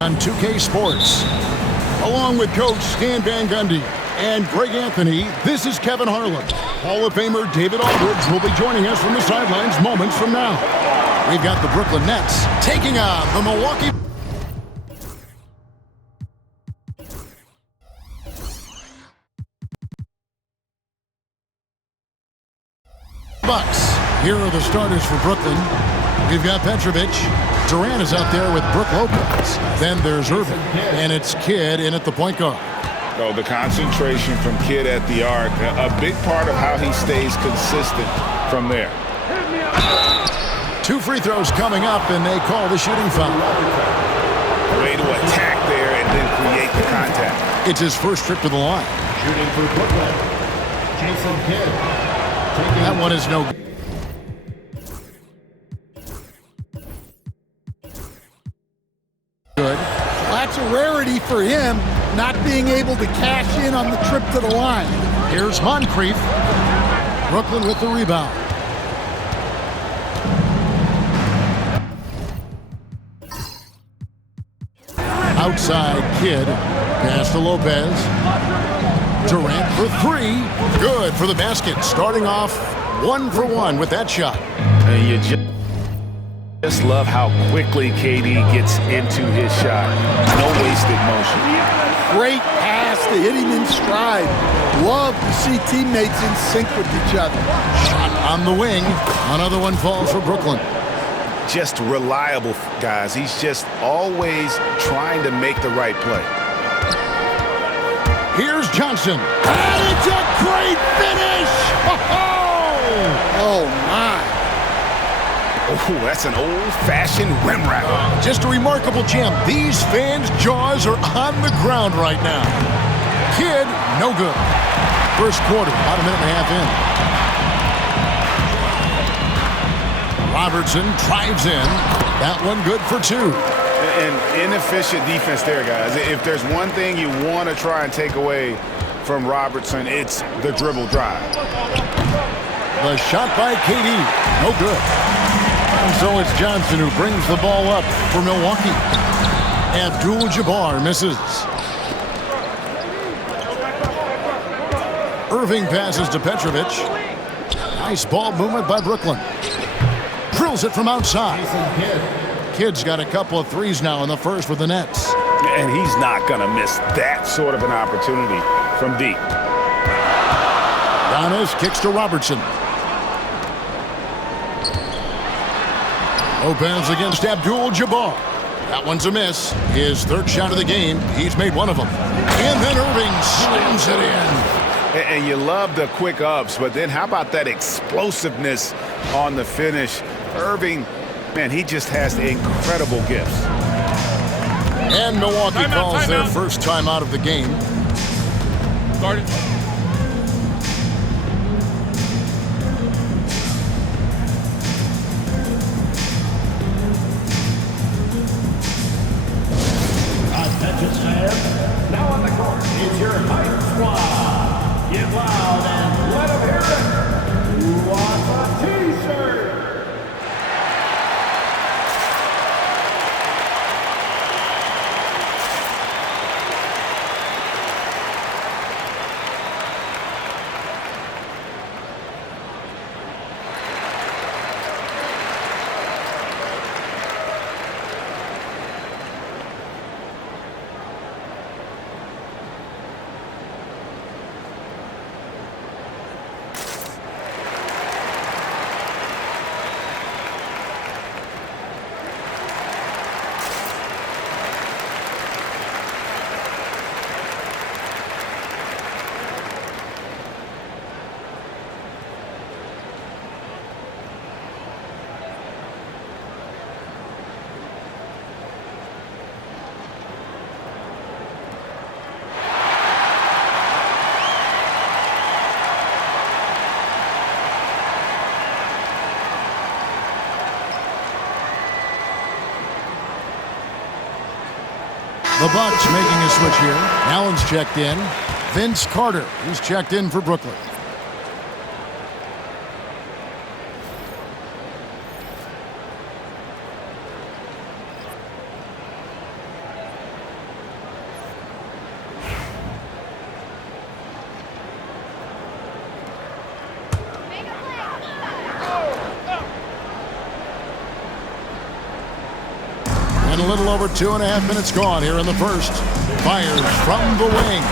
On 2K Sports, along with Coach Stan Van Gundy and Greg Anthony, this is Kevin Harlan. Hall of Famer David Aldridge will be joining us from the sidelines moments from now. We've got the Brooklyn Nets taking on the Milwaukee Bucks. Here are the starters for Brooklyn. We've got Petrovic. Durant is out there with Brook Lopez. Then there's Irving, and it's Kidd in at the point guard. Oh, the concentration from Kidd at the arc, a big part of how he stays consistent from there. 2 free throws coming up, and they call the shooting foul. Way to attack there and then create the contact. It's his first trip to the line. Shooting for Brooklyn, Jason Kidd. That one is no good. That's a rarity for him, not being able to cash in on the trip to the line. Here's Moncrief. Brooklyn with the rebound. Outside Kidd. Pass to Lopez. Durant for 3. Good for the basket. Starting off 1 for 1 with that shot. And you just love how quickly KD gets into his shot. No wasted motion. Great pass to hit him in stride. Love to see teammates in sync with each other. Shot on the wing. Another one falls for Brooklyn. Just reliable, guys. He's just always trying to make the right play. Here's Johnson. And it's a great finish! Oh, my. Oh, that's an old-fashioned rim wrap. Just a remarkable jam. These fans' jaws are on the ground right now. Kidd, no good. First quarter, about a minute and a half in. Robertson drives in. That one good for 2. An inefficient defense there, guys. If there's one thing you want to try and take away from Robertson, it's the dribble drive. The shot by KD, no good. And so it's Johnson who brings the ball up for Milwaukee. Abdul-Jabbar misses. Irving passes to Petrovic. Nice ball movement by Brooklyn. Drills it from outside. Kidd's got a couple of threes now in the first with the Nets. And he's not going to miss that sort of an opportunity from deep. Giannis kicks to Robertson. Lopez against Abdul-Jabbar. That one's a miss. His third shot of the game. He's made one of them. And then Irving slams it in. And you love the quick ups, but then how about that explosiveness on the finish? Irving, man, he just has incredible gifts. And Milwaukee calls their first time out of the game. Started. Now on the court is your Pirate Squad. Get loud and let them hear it. Who wants a t-shirt? The Bucks making a switch here. Allen's checked in. Vince Carter, he's checked in for Brooklyn. little over 2.5 minutes gone here in the first. Fires from the wing.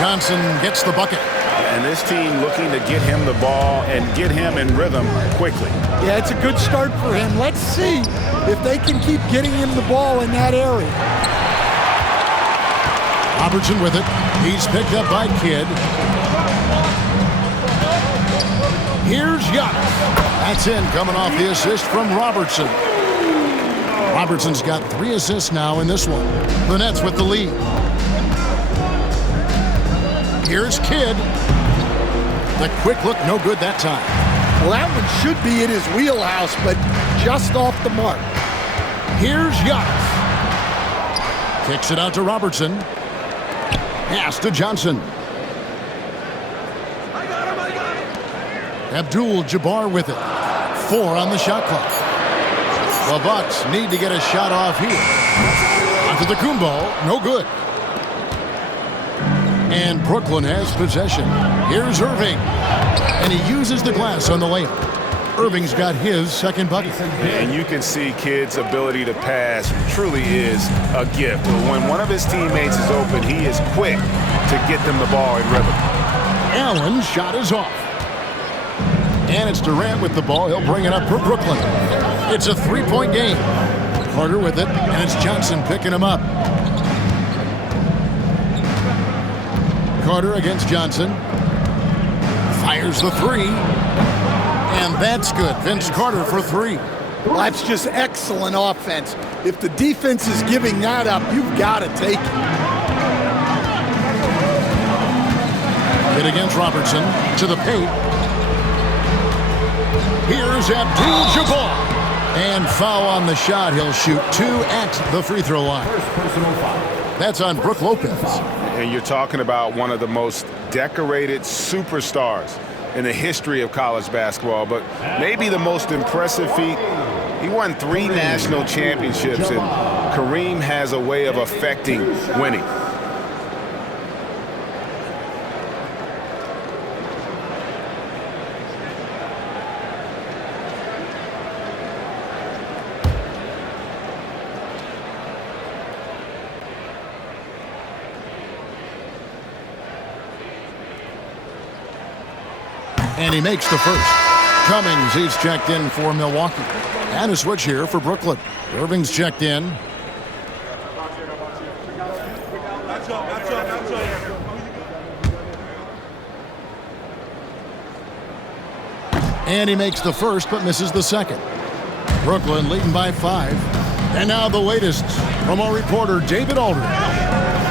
Johnson gets the bucket. And this team looking to get him the ball and get him in rhythm quickly. Yeah, it's a good start for him. Let's see if they can keep getting him the ball in that area. Robertson with it. He's picked up by Kidd. Here's Giannis. That's in, coming off the assist from Robertson. Robertson's got 3 assists now in this one. The Nets with the lead. Here's Kidd. The quick look, no good that time. Well, that one should be in his wheelhouse, but just off the mark. Here's Giannis. Kicks it out to Robertson. Pass to Johnson. Abdul-Jabbar with it. 4 on the shot clock. The Bucks need to get a shot off here. Onto the Kumbo, no good. And Brooklyn has possession. Here's Irving. And he uses the glass on the layup. Irving's got his second bucket. And you can see Kidd's ability to pass truly is a gift. When one of his teammates is open, he is quick to get them the ball in rhythm. Allen's shot is off. And it's Durant with the ball. He'll bring it up for Brooklyn. It's a 3-point game. Carter with it, and it's Johnson picking him up. Carter against Johnson. Fires the 3. And that's good. Vince Carter for 3. Well, that's just excellent offense. If the defense is giving that up, you've got to take it. Hit against Robertson to the paint. Here's Abdul-Jabbar. And foul on the shot. He'll shoot 2 at the free throw line. That's on Brook Lopez. And you're talking about one of the most decorated superstars in the history of college basketball, but maybe the most impressive feat. He won 3 national championships, and Kareem has a way of affecting winning. And he makes the first. Cummings, he's checked in for Milwaukee. And a switch here for Brooklyn. Irving's checked in. And he makes the first, but misses the second. Brooklyn leading by 5. And now the latest from our reporter, David Aldridge.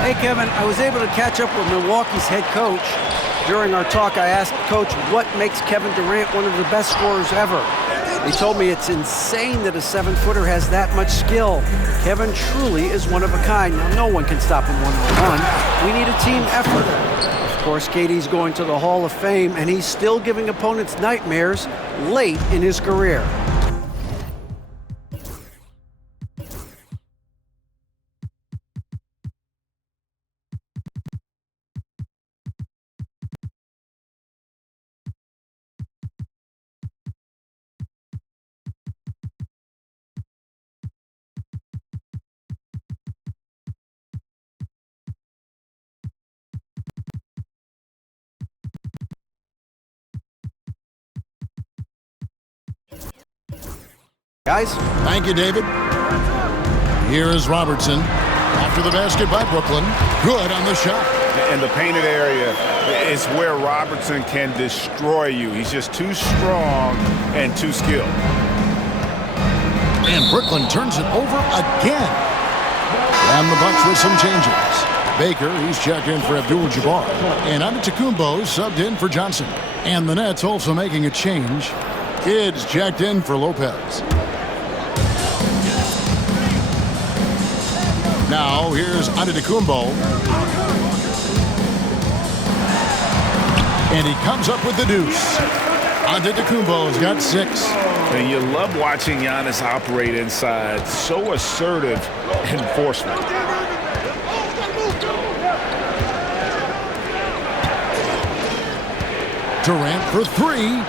Hey, Kevin, I was able to catch up with Milwaukee's head coach. During our talk, I asked Coach what makes Kevin Durant one of the best scorers ever. He told me it's insane that a 7-footer has that much skill. Kevin truly is one of a kind. Now, no one can stop him one-on-one. We need a team effort. Of course, KD's going to the Hall of Fame, and he's still giving opponents nightmares late in his career. Guys? Thank you, David. Here is Robertson. After the basket by Brooklyn. Good on the shot. And the painted area is where Robertson can destroy you. He's just too strong and too skilled. And Brooklyn turns it over again. And the Bucks with some changes. Baker, he's checked in for Abdul-Jabbar. And Antetokounmpo subbed in for Johnson. And the Nets also making a change. Kidd's checked in for Lopez. Now here's Antetokounmpo. And he comes up with the deuce. Antetokounmpo's got 6. And you love watching Giannis operate inside. So assertive enforcement. Durant for 3.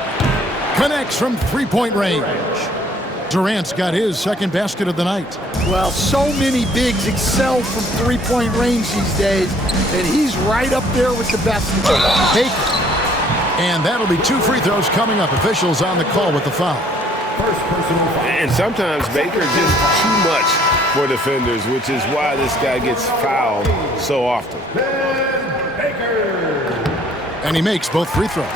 Connects from 3-point range. Durant's got his second basket of the night. Well, so many bigs excel from three-point range these days, and he's right up there with the best of them. Baker. And that'll be 2 free throws coming up. Officials on the call with the foul. And sometimes Baker's just too much for defenders, which is why this guy gets fouled so often. And he makes both free throws.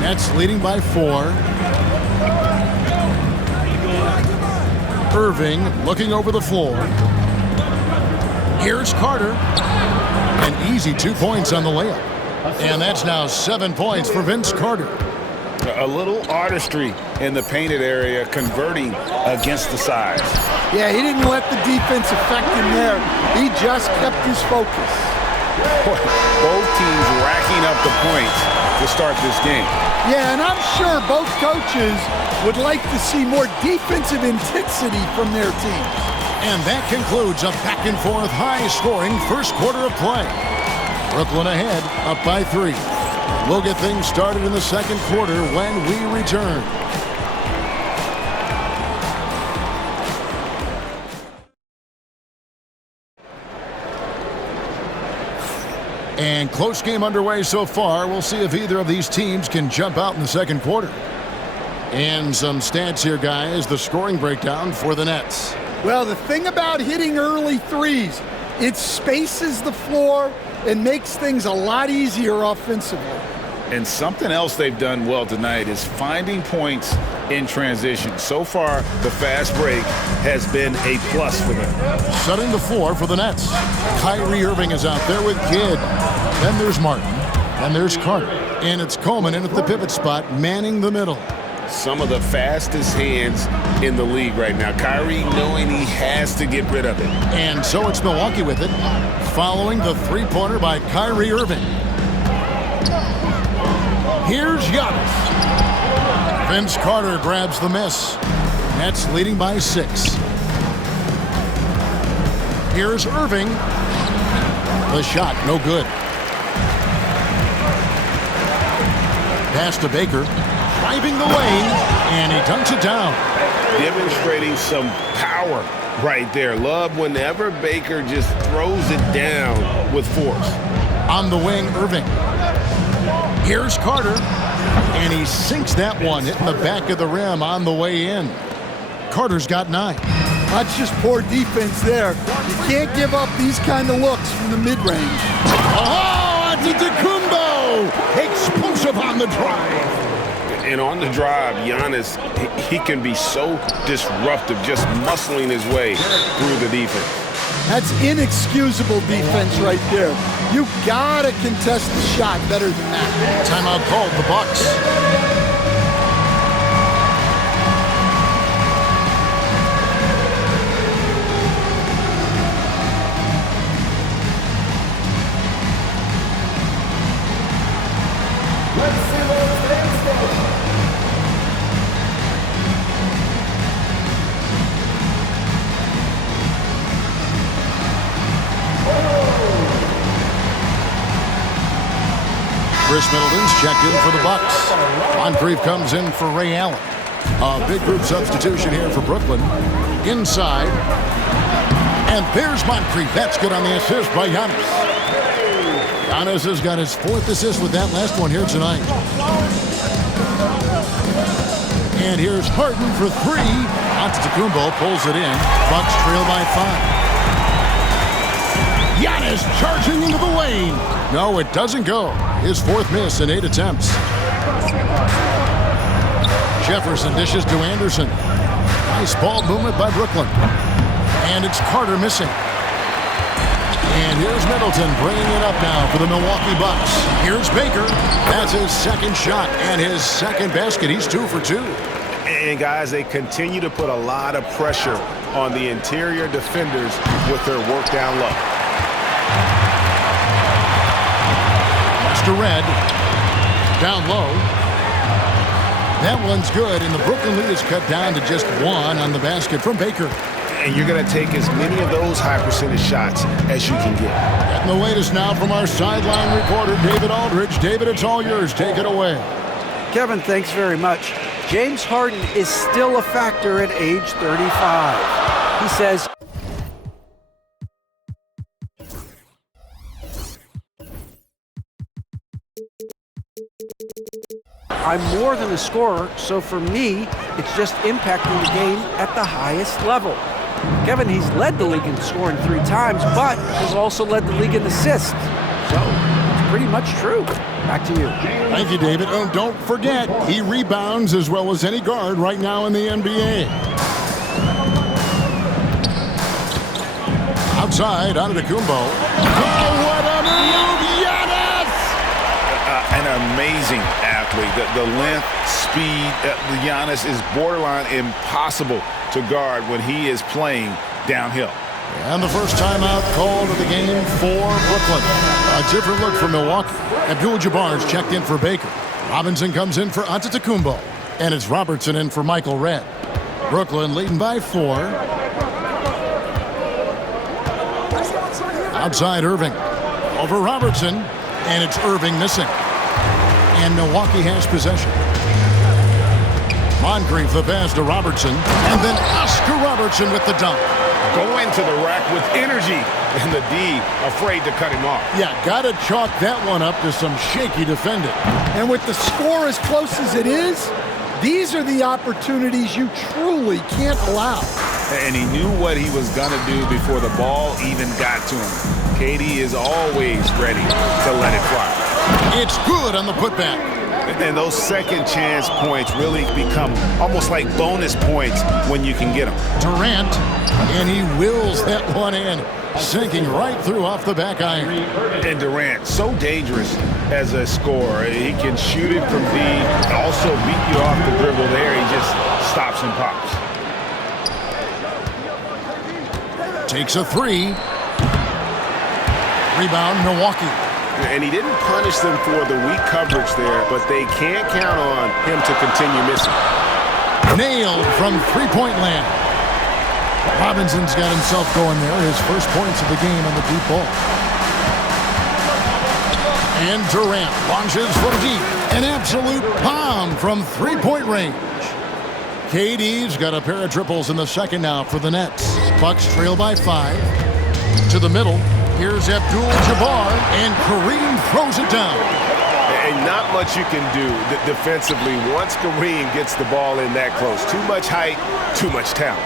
Nets leading by 4. Irving looking over the floor. Here's Carter. An easy 2 points on the layup. And that's now 7 points for Vince Carter. A little artistry in the painted area, converting against the size. Yeah, he didn't let the defense affect him there. He just kept his focus. Both teams racking up the points to start this game. Yeah, and I'm sure both coaches would like to see more defensive intensity from their teams. And that concludes a back-and-forth, high-scoring first quarter of play. Brooklyn ahead, up by 3. We'll get things started in the second quarter when we return. And close game underway so far. We'll see if either of these teams can jump out in the second quarter. And some stats here, guys. The scoring breakdown for the Nets. Well, the thing about hitting early threes, it spaces the floor and makes things a lot easier offensively. And something else they've done well tonight is finding points in transition. So far, the fast break has been a plus for them. Setting the floor for the Nets. Kyrie Irving is out there with Kidd. Then there's Martin. And there's Carter. And it's Coleman in at the pivot spot, manning the middle. Some of the fastest hands in the league right now. Kyrie knowing he has to get rid of it. And so it's Milwaukee with it, following the three-pointer by Kyrie Irving. Here's Giannis. Vince Carter grabs the miss. Nets leading by 6. Here's Irving. The shot, no good. Pass to Baker. Driving the lane, and he dunks it down. Demonstrating some power right there. Love whenever Baker just throws it down with force. On the wing, Irving. Here's Carter, and he sinks that one, hitting the back of the rim on the way in. Carter's got 9. That's just poor defense there. You can't give up these kind of looks from the mid-range. Oh, Antetokounmpo! Explosive on the drive. And on the drive, Giannis, he can be so disruptive, just muscling his way through the defense. That's inexcusable defense right there. You gotta contest the shot better than that. Timeout called, the Bucks. Chris Middleton's checked in for the Bucks. Moncrief comes in for Ray Allen. A big group substitution here for Brooklyn. Inside. And there's Moncrief. That's good on the assist by Giannis. Giannis has got his 4th assist with that last one here tonight. And here's Harden for 3. Antetokounmpo pulls it in. Bucks trail by 5. Giannis charging into the lane. No, it doesn't go. His 4th miss in 8 attempts. Jefferson dishes to Anderson. Nice ball movement by Brooklyn. And it's Carter missing. And here's Middleton bringing it up now for the Milwaukee Bucks. Here's Baker. That's his 2nd shot and his 2nd basket. He's 2 for 2. And guys, they continue to put a lot of pressure on the interior defenders with their work down low. To Red, down low. That one's good, and the Brooklyn lead is cut down to just 1 on the basket from Baker. And you're going to take as many of those high-percentage shots as you can get. Getting the latest now from our sideline reporter, David Aldridge. David, it's all yours. Take it away. Kevin, thanks very much. James Harden is still a factor at age 35. He says, I'm more than a scorer, so for me, it's just impacting the game at the highest level. Kevin, he's led the league in scoring 3 times, but has also led the league in assists. So it's pretty much true. Back to you. Thank you, David. Oh, don't forget, he rebounds as well as any guard right now in the NBA. Outside, Antetokounmpo. Oh, what a move! Giannis! An amazing athlete. The length, speed, Giannis is borderline impossible to guard when he is playing downhill. And the first timeout called of the game for Brooklyn. A different look for Milwaukee. Abdul-Jabbar's checked in for Baker. Robinson comes in for Antetokounmpo. And it's Robertson in for Michael Redd. Brooklyn leading by 4. Outside Irving. Over Robertson. And it's Irving missing. And Milwaukee has possession. Moncrief the pass to Robertson. And then Oscar Robertson with the dunk. Going to the rack with energy, and the D afraid to cut him off. Yeah, got to chalk that one up to some shaky defending. And with the score as close as it is, these are the opportunities you truly can't allow. And he knew what he was going to do before the ball even got to him. KD is always ready to let it fly. It's good on the putback. And those second chance points really become almost like bonus points when you can get them. Durant, and he wills that one in, sinking right through off the back iron. And Durant, so dangerous as a scorer. He can shoot it from deep, also beat you off the dribble there. He just stops and pops. Takes a 3. Rebound, Milwaukee. And he didn't punish them for the weak coverage there, but they can't count on him to continue missing. Nailed from three-point land. Robinson's got himself going there. His first points of the game on the deep ball. And Durant launches from deep. An absolute bomb from three-point range. KD's got a pair of triples in the second now for the Nets. Bucks trail by 5. To the middle. Here's Abdul-Jabbar, and Kareem throws it down. And not much you can do defensively once Kareem gets the ball in that close. Too much height, too much talent.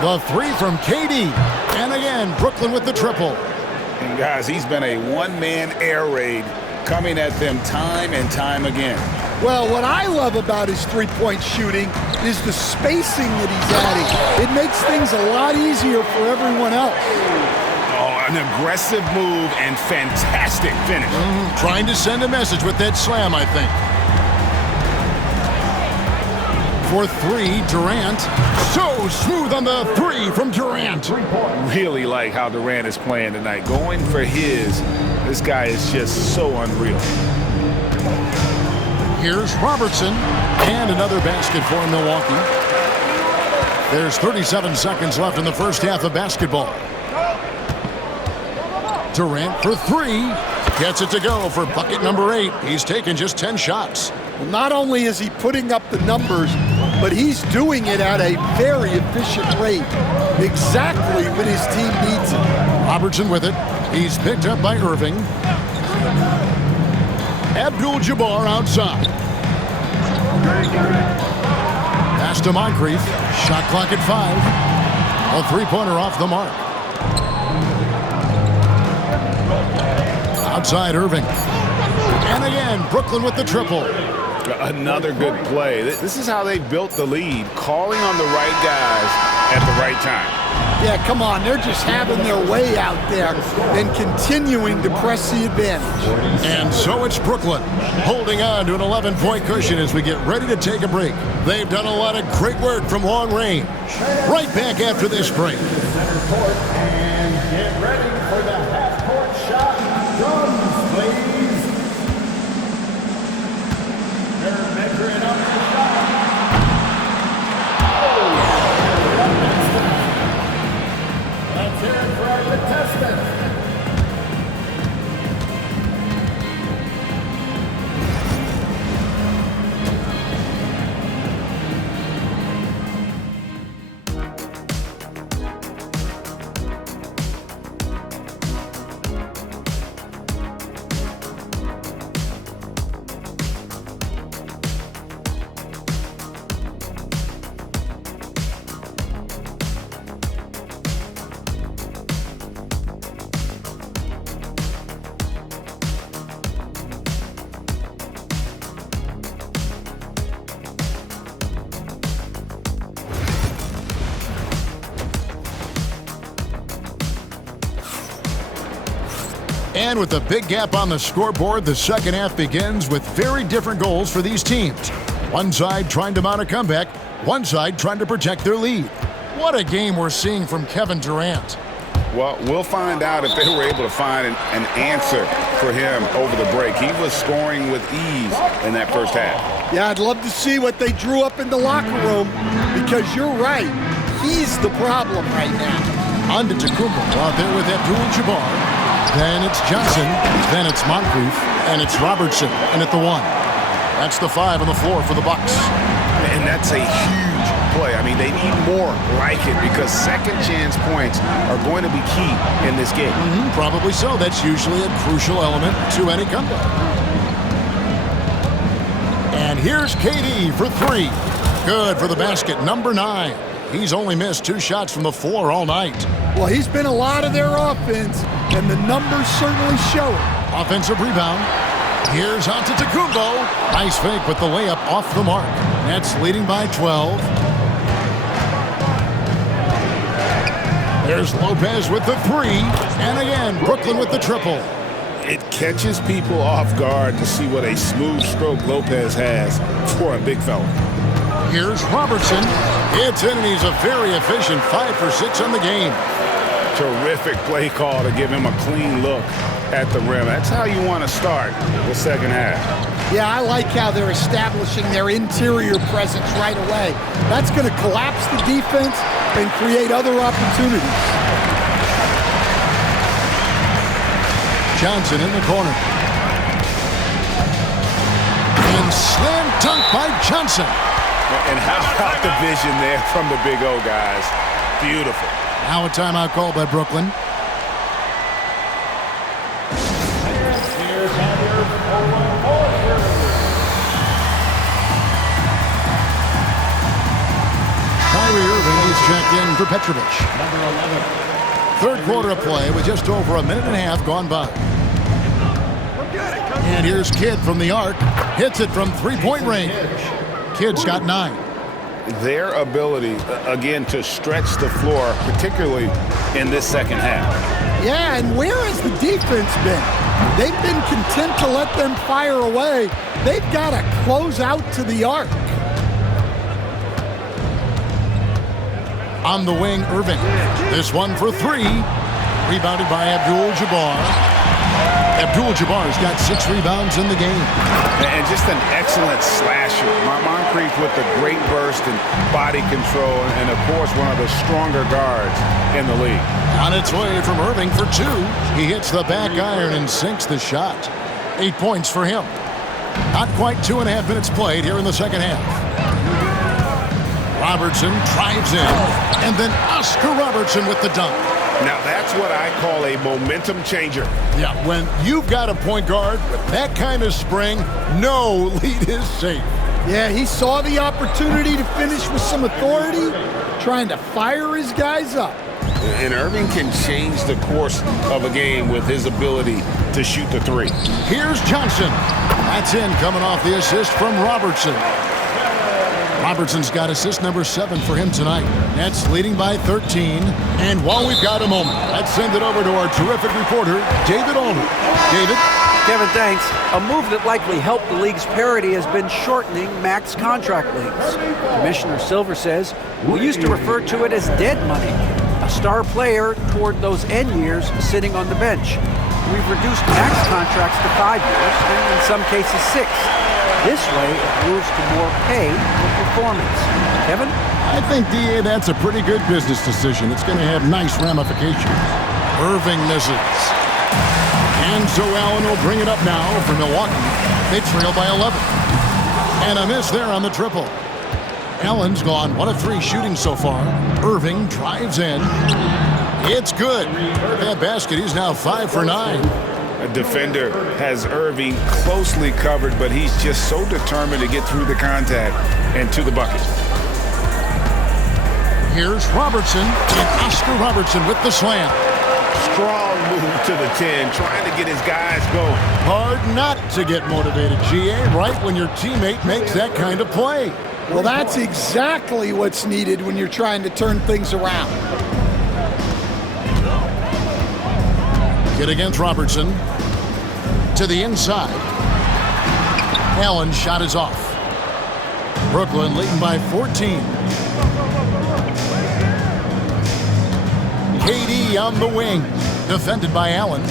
The 3 from KD. And again, Brooklyn with the triple. And guys, he's been a one-man air raid coming at them time and time again. Well, what I love about his three-point shooting is the spacing that he's adding. It makes things a lot easier for everyone else. Oh, an aggressive move and fantastic finish. Trying to send a message with that slam, I think. For 3, Durant. So smooth on the 3 from Durant. Really like how Durant is playing tonight. Going for his. This guy is just so unreal. Here's Robertson, and another basket for Milwaukee. There's 37 seconds left in the first half of basketball. Durant for 3. Gets it to go for bucket number 8. He's taken just 10 shots. Well, not only is he putting up the numbers, but he's doing it at a very efficient rate. Exactly when his team needs it. Robertson with it. He's picked up by Irving. Abdul-Jabbar outside. Pass to Moncrief. Shot clock at 5. A three-pointer off the mark. Outside Irving. And again, Brooklyn with the triple. Another good play. This is how they built the lead, calling on the right guys at the right time. Yeah, come on. They're just having their way out there and continuing to press the advantage. And so it's Brooklyn holding on to an 11-point cushion as we get ready to take a break. They've done a lot of great work from long range. Right back after this break. And get ready for the half-court shot. Drums, please. They're measuring up the shot. Let's hear it for our contestants. And with a big gap on the scoreboard, the second half begins with very different goals for these teams. One side trying to mount a comeback, one side trying to protect their lead. What a game we're seeing from Kevin Durant. Well, we'll find out if they were able to find an answer for him over the break. He was scoring with ease in that first half. Yeah, I'd love to see what they drew up in the locker room, because you're right. He's the problem right now. On to Tacumbo out there with Abdul-Jabbar. Then it's Johnson, then it's Moncrief, and it's Robertson, and at the 1. That's the 5 on the floor for the Bucks. And that's a huge play. I mean, they need more like it, because second chance points are going to be key in this game. Probably so. That's usually a crucial element to any comeback. And here's KD for 3. Good for the basket, number 9. He's only missed 2 shots from the floor all night. Well, he's been a lot of their offense, and the numbers certainly show it. Offensive rebound. Here's Antetokounmpo. Nice fake with the layup off the mark. Nets leading by 12. There's Lopez with the 3. And again, Brooklyn with the triple. It catches people off guard to see what a smooth stroke Lopez has for a big fella. Here's Robertson. It's in, and he's a very efficient 5 for 6 on the game. Terrific play call to give him a clean look at the rim. That's how you want to start the second half. Yeah, I like how they're establishing their interior presence right away. That's going to collapse the defense and create other opportunities. Johnson in the corner. And slam dunk by Johnson. And how about the vision there from the Big O, guys? Beautiful. Now a timeout call by Brooklyn. Irving is checked in for Petrovic. Number 11. Third quarter of play with just over a minute and a half gone by. And here's Kidd from the arc. Hits it from three-point range. Kidd's got 9. Their ability, again, to stretch the floor, particularly in this second half. Yeah, and where has the defense been? They've been content to let them fire away. They've got to close out to the arc. On the wing, Irving. This one for 3. Rebounded by Abdul-Jabbar. Abdul-Jabbar's got 6 rebounds in the game. And just an excellent slasher. Moncrief with the great burst and body control, and of course one of the stronger guards in the league. On its way from Irving for 2. He hits the back iron and sinks the shot. 8 points for him. Not quite 2.5 minutes played here in the second half. Robertson drives in, and then Oscar Robertson with the dunk. Now that's what I call a momentum changer. Yeah, when you've got a point guard with that kind of spring, no lead is safe. Yeah, he saw the opportunity to finish with some authority, trying to fire his guys up. And Irving can change the course of a game with his ability to shoot the 3. Here's Johnson. That's in, coming off the assist from Robertson. Robertson's got assist number 7 for him tonight. Nets leading by 13. And while we've got a moment, let's send it over to our terrific reporter, David Aldridge. David? Kevin, thanks. A move that likely helped the league's parity has been shortening max contract lengths. Commissioner Silver says we used to refer to it as dead money, a star player toward those end years sitting on the bench. We've reduced max contracts to 5 years, and in some cases 6. This way, it moves to more pay for performance. Kevin? I think, D.A., that's a pretty good business decision. It's going to have nice ramifications. Irving misses. And so Allen will bring it up now for Milwaukee. They trail by 11. And a miss there on the triple. Allen's gone 1 of 3 shooting so far. Irving drives in. It's good. That basket, he's now 5 for 9. A defender has Irving closely covered, but he's just so determined to get through the contact and to the bucket. Here's Robertson, and Oscar Robertson with the slam. Strong move to the 10, trying to get his guys going. Hard not to get motivated, G.A., right when your teammate makes that kind of play. Well, that's exactly what's needed when you're trying to turn things around. Kid against Robertson. To the inside. Allen's shot is off. Brooklyn leading by 14. KD on the wing. Defended by Allen.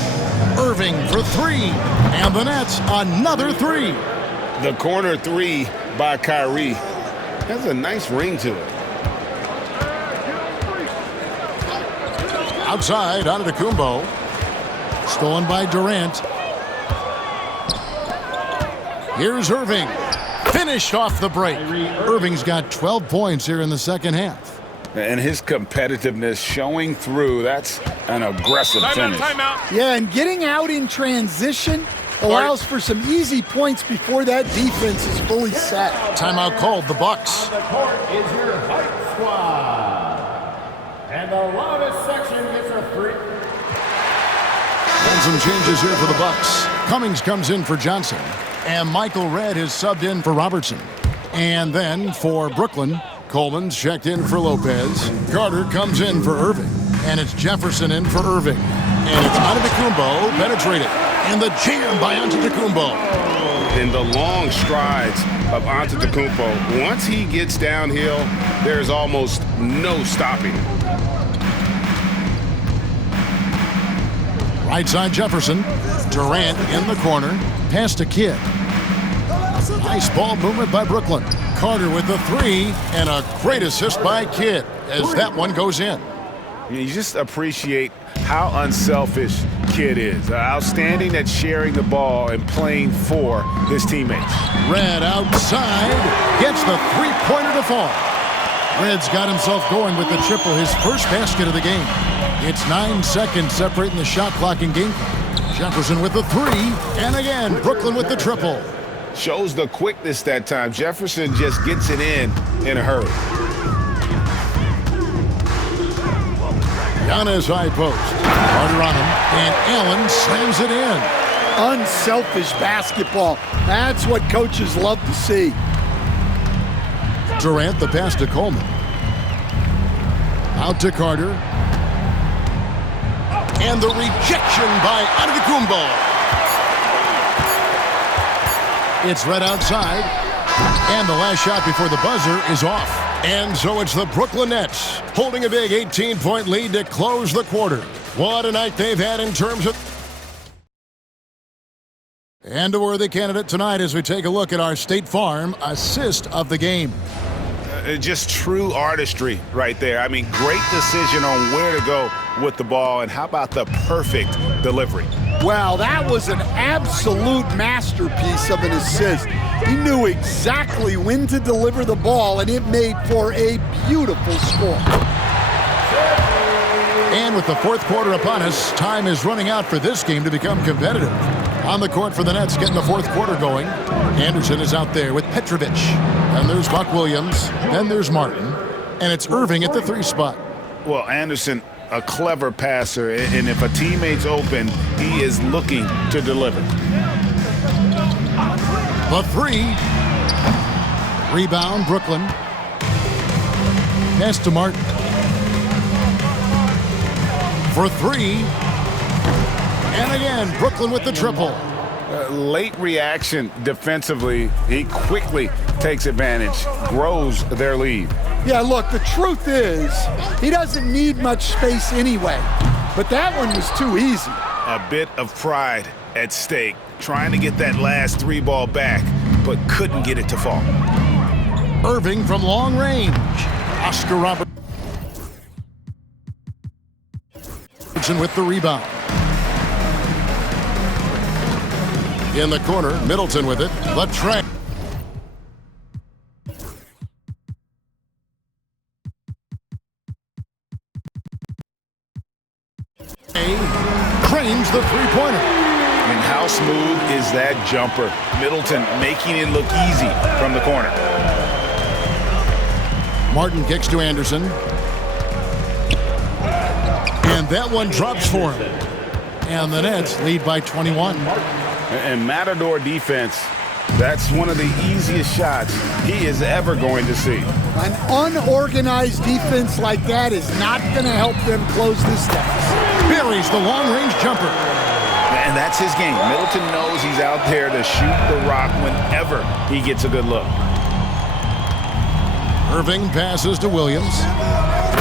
Irving for three. And the Nets, another three. The corner three by Kyrie has a nice ring to it. Outside, Antetokounmpo. Stolen by Durant. Here's Irving. Finished off the break. Irving's got 12 points here in the second half. And his competitiveness showing through. That's an aggressive finish. Timeout. Yeah, and getting out in transition allows for some easy points before that defense is fully set. Timeout called, the Bucks. On the court is your Hype Squad. And the loudest section gets a free. And some changes here for the Bucks. Cummings comes in for Johnson. And Michael Redd is subbed in for Robertson. And then for Brooklyn, Coleman's checked in for Lopez. Carter comes in for Irving. And it's Jefferson in for Irving. And it's Antetokounmpo penetrated. And the jam by Antetokounmpo. In the long strides of Antetokounmpo, once he gets downhill, there's almost no stopping. Right side Jefferson. Durant in the corner. Pass to Kidd. Nice ball movement by Brooklyn. Carter with the three. And a great assist by Kidd as that one goes in. You just appreciate how unselfish Kidd is. Outstanding at sharing the ball and playing for his teammates. Redd outside. Gets the three-pointer to fall. Redd's got himself going with the triple, his first basket of the game. It's 9 seconds separating the shot clock and game clock. Jefferson with the three. And again, Brooklyn with the triple. Shows the quickness that time. Jefferson just gets it in a hurry. Giannis high post. Carter on him. And Allen slams it in. Unselfish basketball. That's what coaches love to see. Durant the pass to Coleman. Out to Carter. And the rejection by Antetokounmpo. It's Redd outside. And the last shot before the buzzer is off. And so it's the Brooklyn Nets holding a big 18-point lead to close the quarter. What a night they've had in terms of... And a worthy candidate tonight as we take a look at our State Farm assist of the game. Just true artistry right there. I mean, great decision on where to go with the ball, and how about the perfect delivery? Wow, that was an absolute masterpiece of an assist. He knew exactly when to deliver the ball, and it made for a beautiful score. And with the fourth quarter upon us, time is running out for this game to become competitive. On the court for the Nets, getting the fourth quarter going. Anderson is out there with Petrovic. Then there's Buck Williams. Then there's Martin. And it's Irving at the three spot. Well, Anderson, a clever passer, and if a teammate's open, he is looking to deliver. The three. Rebound, Brooklyn. Pass to Martin. For three. And again, Brooklyn with the triple. Late reaction defensively. He quickly takes advantage, grows their lead. Yeah, look, the truth is, he doesn't need much space anyway. But that one was too easy. A bit of pride at stake, trying to get that last three ball back, but couldn't get it to fall. Irving from long range. Oscar Robertson with the rebound. In the corner, Middleton with it. Latrell. Cranes the three-pointer. And how smooth is that jumper? Middleton making it look easy from the corner. Martin kicks to Anderson. And that one drops for him. And the Nets lead by 21. And Matador defense, that's one of the easiest shots he is ever going to see. An unorganized defense like that is not going to help them close this deficit. buries the long-range jumper. And that's his game. Middleton knows he's out there to shoot the rock whenever he gets a good look. Irving passes to Williams.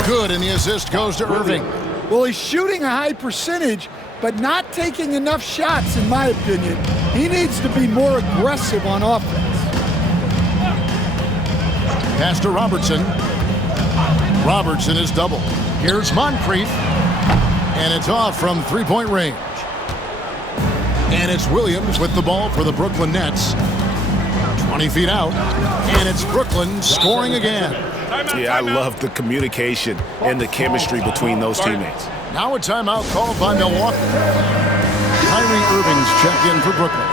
Good, and the assist goes to Irving. Well, he's shooting a high percentage, but not taking enough shots, in my opinion. He needs to be more aggressive on offense. Pass to Robertson. Robertson is double. Here's Moncrief. And it's off from three-point range. And it's Williams with the ball for the Brooklyn Nets. 20 feet out. And it's Brooklyn scoring again. Yeah, I love the communication and the chemistry between those teammates. Now a timeout called by Milwaukee. Kyrie Irving's check in for Brooklyn.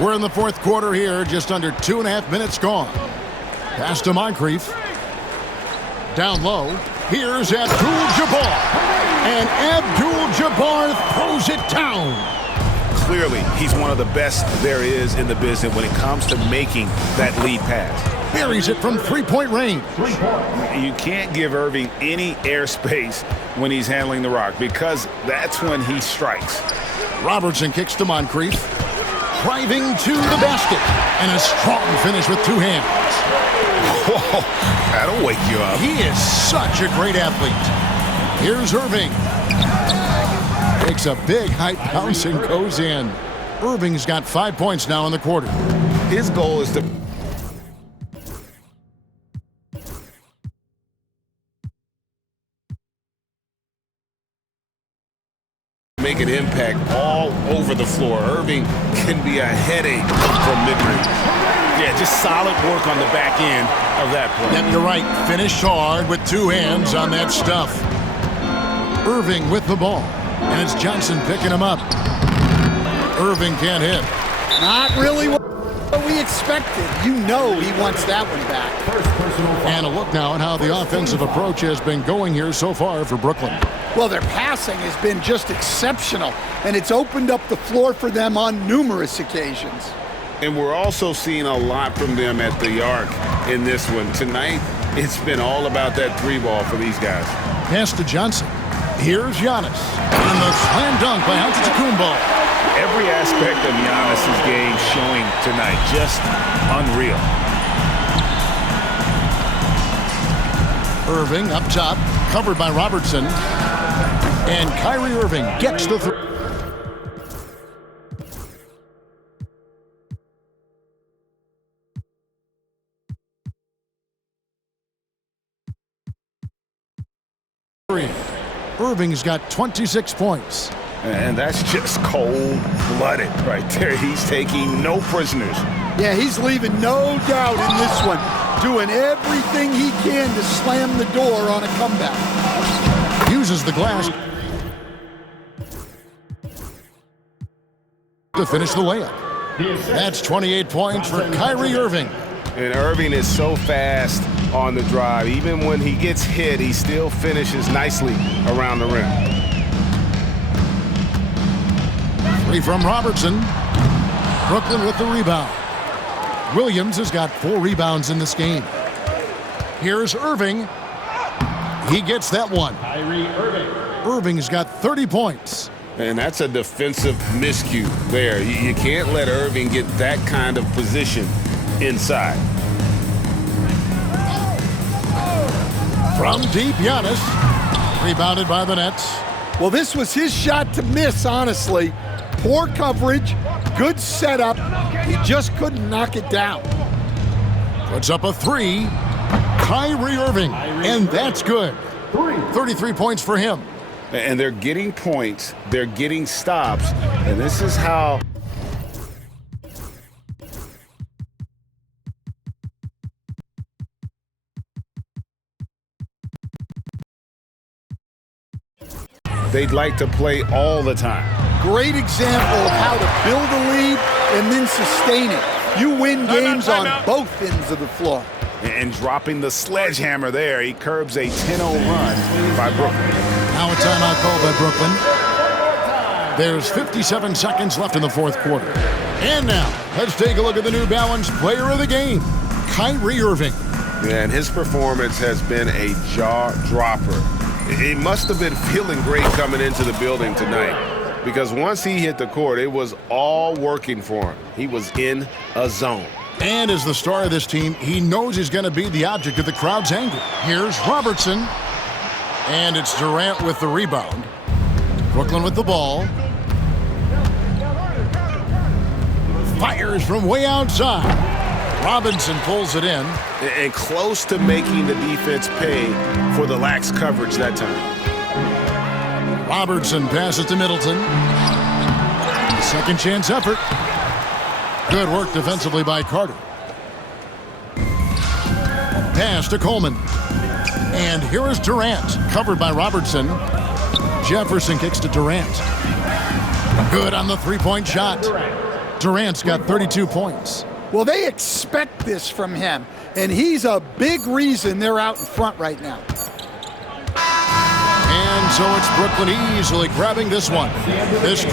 We're in the fourth quarter here, just under 2.5 minutes gone. Pass to Moncrief. Down low. Here's Abdul-Jabbar. And Abdul-Jabbar throws it down. Clearly, he's one of the best there is in the business when it comes to making that lead pass. Buries it from three-point range. You can't give Irving any airspace when he's handling the rock because that's when he strikes. Robertson kicks to Moncrief. Driving to the basket. And a strong finish with two hands. Whoa, that'll wake you up. He is such a great athlete. Here's Irving. Takes a big high bounce and goes in. Irving's got 5 points now in the quarter. His goal is to make an impact all over the floor. Irving can be a headache from mid-range. Yeah, just solid work on the back end of that play. Yep, you're right. Finish hard with two hands on that stuff. Irving with the ball. And it's Johnson picking him up. Irving can't hit. Not really what we expected. You know he wants that one back. And a look now at how the offensive approach has been going here so far for Brooklyn. Well, their passing has been just exceptional, and it's opened up the floor for them on numerous occasions. And we're also seeing a lot from them at the arc in this one. Tonight, it's been all about that three ball for these guys. Pass to Johnson. Here's Giannis. And the slam dunk by Antetokounmpo. Every aspect of Giannis's game showing tonight. Just unreal. Irving up top, covered by Robertson. And Kyrie Irving gets the three. Irving's got 26 points. And that's just cold-blooded right there. He's taking no prisoners. Yeah, he's leaving no doubt in this one. Doing everything he can to slam the door on a comeback. Uses the glass to finish the layup. That's 28 points for Kyrie Irving. And Irving is so fast on the drive. Even when he gets hit, he still finishes nicely around the rim. Three from Robertson. Brooklyn with the rebound. Williams has got 4 rebounds in this game. Here's Irving. He gets that one. Irving's got 30 points. And that's a defensive miscue there. You can't let Irving get that kind of position inside. From deep, Giannis. Rebounded by the Nets. Well, this was his shot to miss, honestly. Poor coverage, good setup. He just couldn't knock it down. Puts up a 3. Kyrie Irving. And that's good. 33 points for him. And they're getting points. They're getting stops. And this is how they'd like to play all the time. Great example of how to build a lead and then sustain it. You win games on both ends of the floor. And dropping the sledgehammer there, he curbs a 10-0 run by Brooklyn. Now a timeout called by Brooklyn. There's 57 seconds left in the fourth quarter. And now, let's take a look at the New Balance player of the game, Kyrie Irving. Yeah, and his performance has been a jaw-dropper. He must have been feeling great coming into the building tonight, because once he hit the court, it was all working for him. He was in a zone. And as the star of this team, he knows he's going to be the object of the crowd's anger. Here's Robertson. And it's Durant with the rebound. Brooklyn with the ball. Fires from way outside. Robinson pulls it in. And close to making the defense pay for the lax coverage that time. Robertson passes to Middleton. Second chance effort. Good work defensively by Carter. Pass to Coleman. And here is Durant, covered by Robertson. Jefferson kicks to Durant. Good on the three-point shot. Durant's got 32 points. Well, they expect this from him, and he's a big reason they're out in front right now. And so it's Brooklyn easily grabbing this one. This